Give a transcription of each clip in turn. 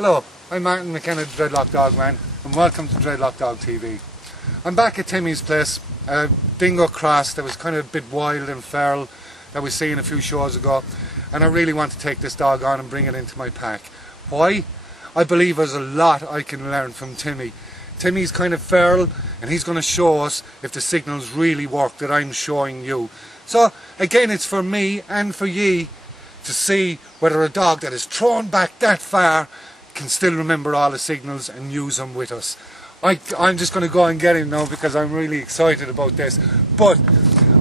Hello, I'm Martin McKenna, the Dreadlock Dog Man, and welcome to Dreadlock Dog TV. I'm back at Timmy's place, a dingo cross that was kind of a bit wild and feral that we seen a few shows ago, and I really want to take this dog on and bring it into my pack. Why? I believe there's a lot I can learn from Timmy. Timmy's kind of feral, and he's going to show us if the signals really work that I'm showing you. So again, it's for me and for ye to see whether a dog that is thrown back that far can still remember all the signals and use them with us. I'm just going to go and get him now because I'm really excited about this. But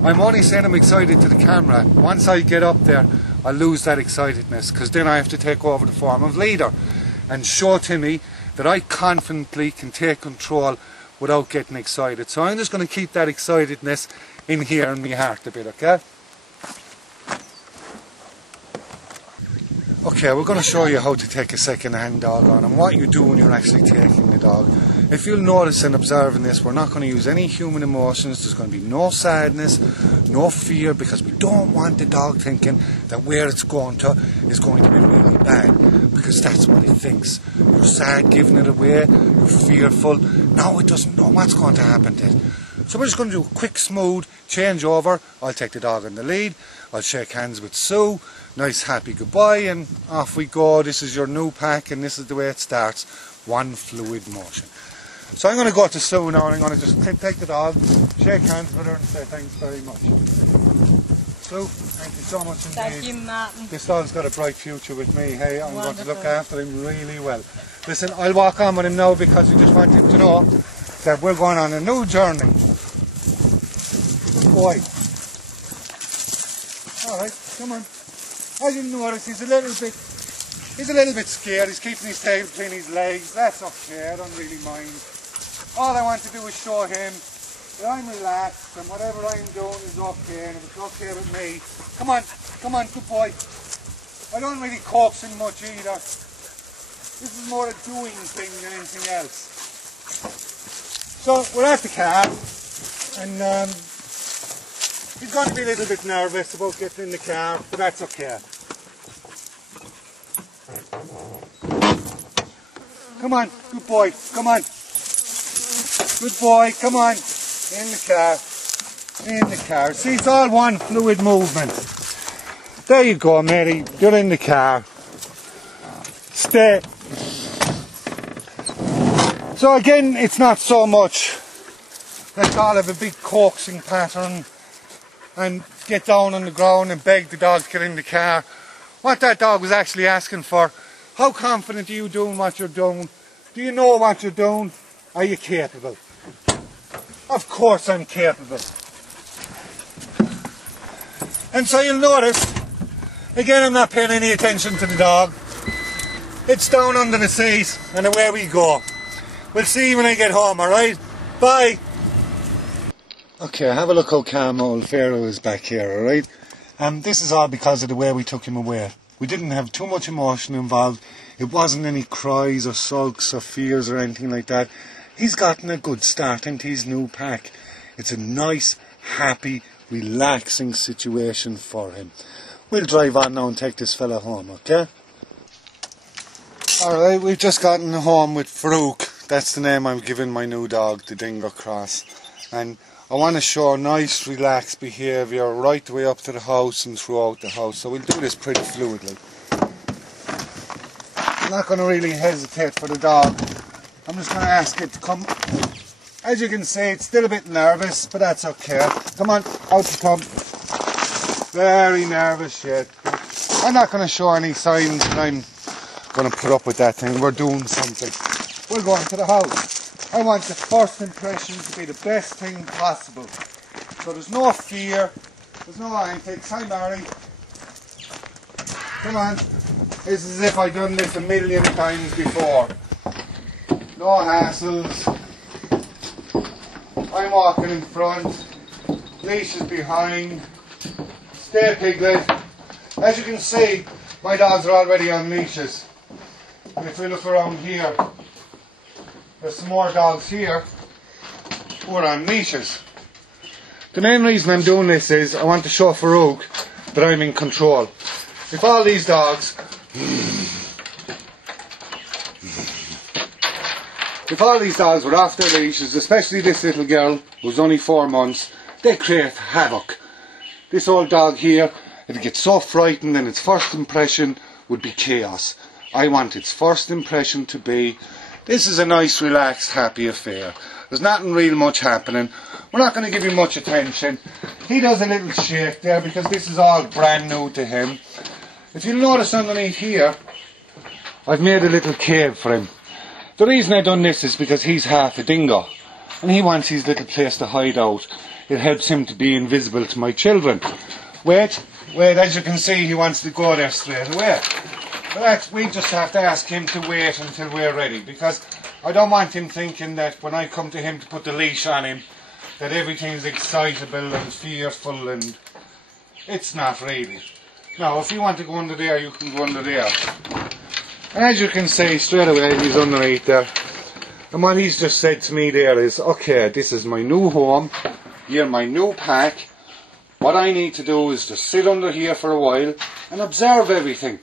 I'm only saying I'm excited to the camera. Once I get up there, I'll lose that excitedness, because then I have to take over the form of leader and show Timmy that I confidently can take control without getting excited. So I'm just going to keep that excitedness in here in my heart a bit, okay? Okay, we're going to show you how to take a second-hand dog on and what you do when you're actually taking the dog. If you'll notice in observing this, we're not going to use any human emotions. There's going to be no sadness, no fear, because we don't want the dog thinking that where it's going to is going to be really bad, because that's what it thinks. You're sad giving it away, you're fearful. Now it doesn't know what's going to happen to it. So we're just going to do a quick, smooth change over. I'll take the dog in the lead, I'll shake hands with Sue, nice happy goodbye, and off we go. This is your new pack and this is the way it starts. One fluid motion. So I'm going to go to Sue now and I'm going to just take the dog, shake hands with her and say thanks very much. Sue, thank you so much indeed. Thank you, Martin. This dog's got a bright future with me. Hey, I'm going to look after him really well. Listen, I'll walk on with him now because we just want him to know that we're going on a new journey. Good boy. Alright, come on. As you notice, he's a little bit scared. He's keeping his tail between his legs. That's okay, I don't really mind. All I want to do is show him that I'm relaxed and whatever I'm doing is okay, and if it's okay with me. Come on, good boy. I don't really coax him much either. This is more a doing thing than anything else. So we're at the car, and he's going to be a little bit nervous about getting in the car, but that's okay. Come on, good boy, come on. Good boy, come on. In the car. See, it's all one fluid movement. There you go, matey. You're in the car. Stay. So again, it's not so much let's all have a big coaxing pattern and get down on the ground and beg the dog to get in the car. What that dog was actually asking for: how confident are you doing what you're doing? Do you know what you're doing? Are you capable? Of course I'm capable. And so you'll notice, again, I'm not paying any attention to the dog. It's down under the seat and away we go. We'll see you when I get home, alright? Bye! Okay, have a look how calm old Farouk is back here, alright? This is all because of the way we took him away. We didn't have too much emotion involved. It wasn't any cries or sulks or fears or anything like that. He's gotten a good start into his new pack. It's a nice, happy, relaxing situation for him. We'll drive on now and take this fella home, okay? Alright, we've just gotten home with Farouk. That's the name I'm giving my new dog, the dingo cross. And I want to show nice, relaxed behaviour right the way up to the house and throughout the house. So we'll do this pretty fluidly. I'm not going to really hesitate for the dog. I'm just going to ask it to come. As you can see, it's still a bit nervous, but that's okay. Come on, out you come. Very nervous yet. I'm not going to show any signs that I'm going to put up with that thing. We're doing something. We're going to the house. I want the first impression to be the best thing possible. So there's no fear, there's no antics. Hi Mary. Come on. It's as if I've done this a million times before. No hassles. I'm walking in front, leash is behind. Stay Piglet. As you can see, my dogs are already on leashes. And if we look around here, there's some more dogs here who are on leashes. The main reason I'm doing this is I want to show Farouk that I'm in control. If all these dogs If all these dogs were off their leashes, especially this little girl who's only 4 months, they create havoc. This old dog here, it'd get so frightened and its first impression would be chaos. I want its first impression to be, this is a nice, relaxed, happy affair. There's nothing real much happening. We're not going to give him much attention. He does a little shake there because this is all brand new to him. If you'll notice underneath here, I've made a little cave for him. The reason I've done this is because he's half a dingo and he wants his little place to hide out. It helps him to be invisible to my children. Wait, as you can see, he wants to go there straight away. But we just have to ask him to wait until we're ready, because I don't want him thinking that when I come to him to put the leash on him, that everything's excitable and fearful, and it's not really. Now, if you want to go under there, you can go under there. And as you can see, straight away he's underneath there. And what he's just said to me there is, okay, this is my new home, you're my new pack. What I need to do is just sit under here for a while and observe everything.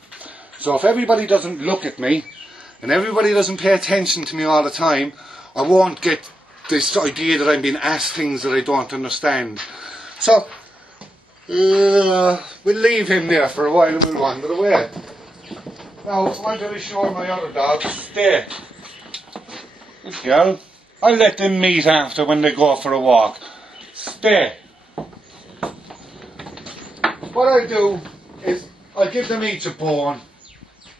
So if everybody doesn't look at me, and everybody doesn't pay attention to me all the time, I won't get this idea that I'm being asked things that I don't understand. So, we'll leave him there for a while and we'll wander away. Now, I wanted to show my other dogs. Stay. Good girl. I'll let them meet after when they go for a walk. Stay. What I'll do is, I'll give them each a bone.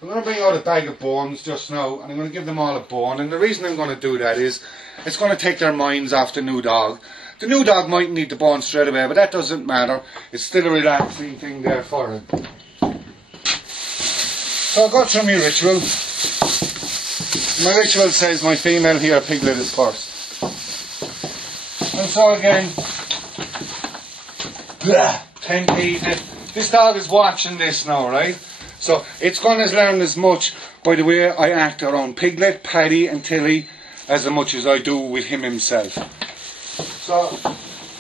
I'm going to bring out a bag of bones just now, and I'm going to give them all a bone. And the reason I'm going to do that is, it's going to take their minds off the new dog. The new dog might need the bone straight away, but that doesn't matter. It's still a relaxing thing there for him. So I'll go through my ritual. My ritual says my female here, Piglet, is first. And so again, 10 feet. This dog is watching this now, right? So it's going to learn as much by the way I act around Piglet, Paddy and Tilly as much as I do with him himself. So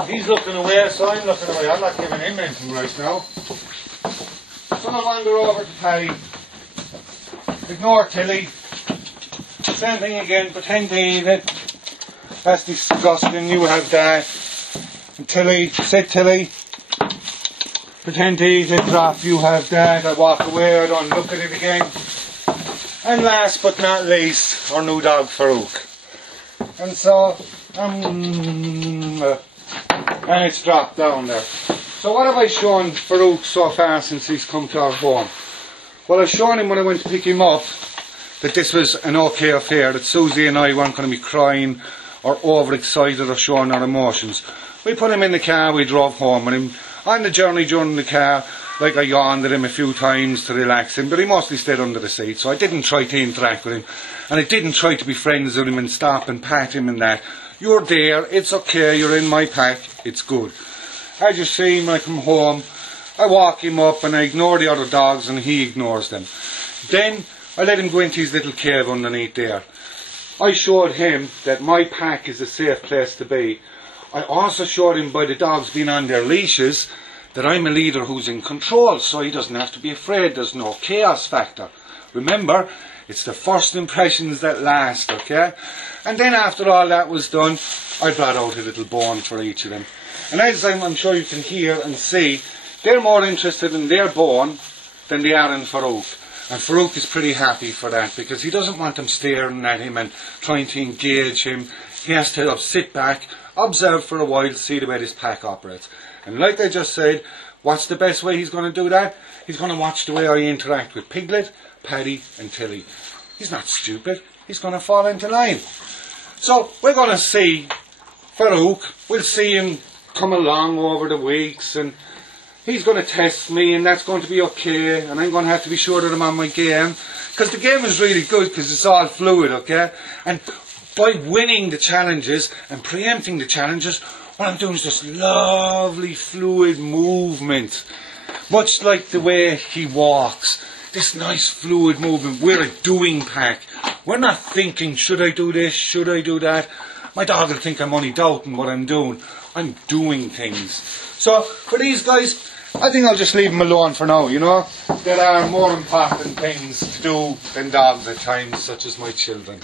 he's looking away, so I'm looking away. I'm not giving him anything right now. So I'll wander over to Paddy. Ignore Tilly. Same thing again, pretend to eat it. That's disgusting, you have that. And Tilly, sit Tilly. Pretend to eat it, drop, you have that. I walk away, I don't look at it again. And last but not least, our new dog Farouk. And so, and it's dropped down there. So what have I shown Farouk so far since he's come to our home? Well, I showed him when I went to pick him up that this was an okay affair, that Susie and I weren't going to be crying or overexcited or showing our emotions. We put him in the car, we drove home with him. On the journey during the car, like I yawned at him a few times to relax him, but he mostly stayed under the seat, so I didn't try to interact with him, and I didn't try to be friends with him and stop and pat him and that. You're there, it's okay, you're in my pack, it's good. As you see, when I come home, I walk him up and I ignore the other dogs and he ignores them. Then I let him go into his little cave underneath there. I showed him that my pack is a safe place to be. I also showed him by the dogs being on their leashes that I'm a leader who's in control, so he doesn't have to be afraid. There's no chaos factor. Remember, it's the first impressions that last, okay? And then after all that was done, I brought out a little bone for each of them. And as I'm sure you can hear and see, they're more interested in their bone than they are in Farouk. And Farouk is pretty happy for that, because he doesn't want them staring at him and trying to engage him. He has to sit back, observe for a while, see the way this pack operates. And like I just said, what's the best way he's going to do that? He's going to watch the way I interact with Piglet, Paddy and Tilly. He's not stupid. He's going to fall into line. So we're going to see Farouk. We'll see him come along over the weeks, and he's going to test me, and that's going to be okay, and I'm going to have to be sure that I'm on my game, because the game is really good because it's all fluid, okay? And by winning the challenges and preempting the challenges, what I'm doing is just lovely fluid movement, much like the way he walks. This nice fluid movement. We're a doing pack. We're not thinking, should I do this, should I do that? My dog will think I'm only doubting what I'm doing. I'm doing things. So for these guys, I think I'll just leave them alone for now, you know. There are more important things to do than dogs at times, such as my children.